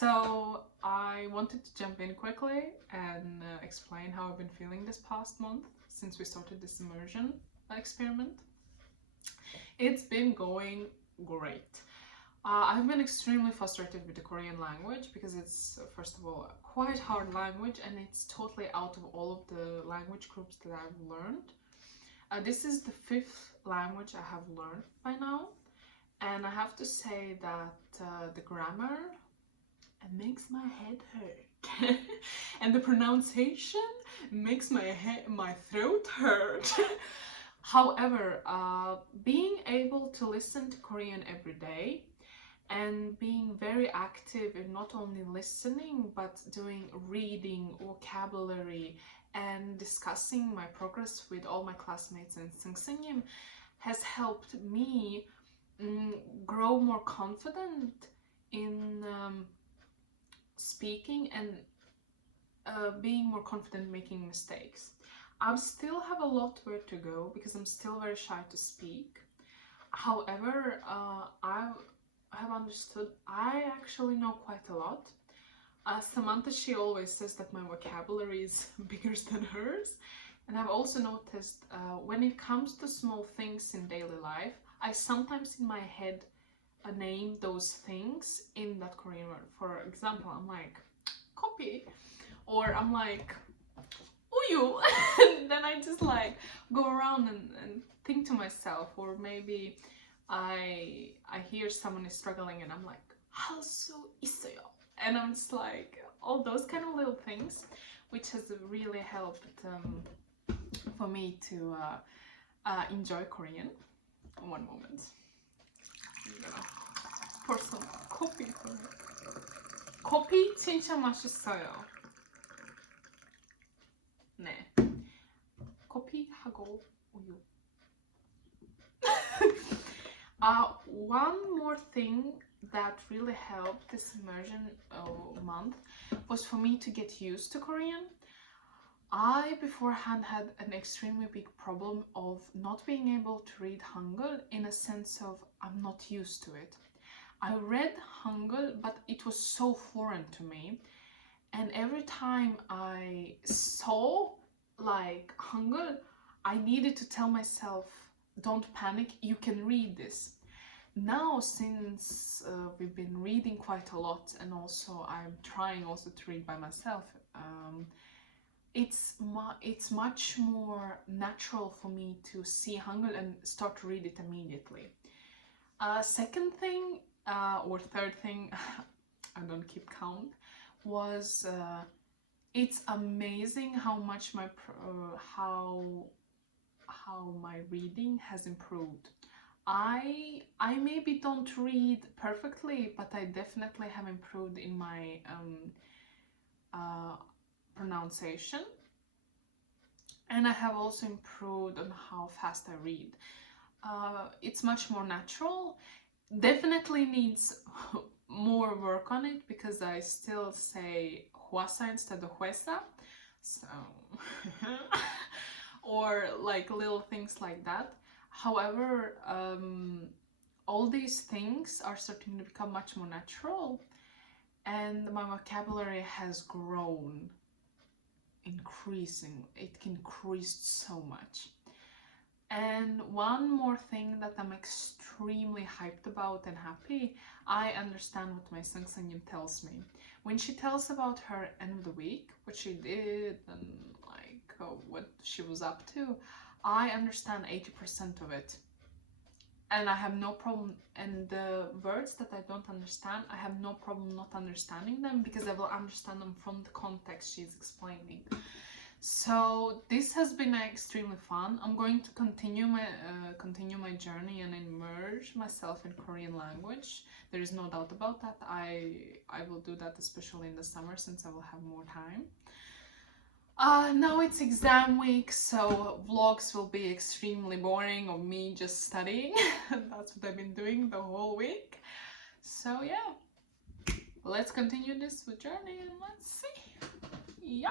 So I wanted to jump in quickly and explain how I've been feeling this past month since we started this immersion experiment. It's been going great. I've been extremely frustrated with the Korean language because it's, first of all, a quite hard language, and it's totally out of all of the language groups that I've learned. This is the 5th language I have learned by now, and I have to say that the grammar, it makes my head hurt. And the pronunciation makes my throat hurt. However, being able to listen to Korean every day and being very active in not only listening but doing reading, vocabulary, and discussing my progress with all my classmates in Seungsannim has helped me grow more confident in speaking and being more confident making mistakes. I still have a lot where to go because I'm still very shy to speak. However, I have understood I actually know quite a lot. Samantha, she always says that my vocabulary is bigger than hers, and I've also noticed when it comes to small things in daily life, I sometimes in my head name those things in that Korean word. For example, I'm like copy, or I'm like uyu, and then I just like go around and think to myself, or maybe I hear someone is struggling and I'm like 할 수 있어요, and I'm just like all those kind of little things, which has really helped for me to enjoy Korean. One moment. I'm gonna pour some coffee for it. 커피 진짜 맛있어요. 네. 커피하고 우유. One more thing that really helped this immersion month was for me to get used to Korean. I beforehand had an extremely big problem of not being able to read Hangul, in a sense of I'm not used to it. I read Hangul, but it was so foreign to me, and every time I saw like Hangul, I needed to tell myself, don't panic, you can read this. Now, since we've been reading quite a lot, and also I'm trying also to read by myself, it's much more natural for me to see Hangul and start to read it immediately. Second thing, or third thing, I don't keep count, was it's amazing how much how my reading has improved. I maybe don't read perfectly, but I definitely have improved in my pronunciation, and I have also improved on how fast I read. It's much more natural. Definitely needs more work on it because I still say huasa instead of huesa, so or like little things like that. However, all these things are starting to become much more natural, and my vocabulary has grown, it increased so much. And one more thing that I'm extremely hyped about and happy, I understand what my Seungsannim tells me. When she tells about her end of the week, what she did and like what she was up to, I understand 80% of it. And I have no problem, and the words that I don't understand, I have no problem not understanding them because I will understand them from the context she's explaining. So this has been extremely fun. I'm going to continue my journey and immerse myself in Korean language. There is no doubt about that. I will do that especially in the summer since I will have more time. Now it's exam week, so vlogs will be extremely boring of me just studying. That's what I've been doing the whole week. So yeah, let's continue this journey and let's see. Yeah.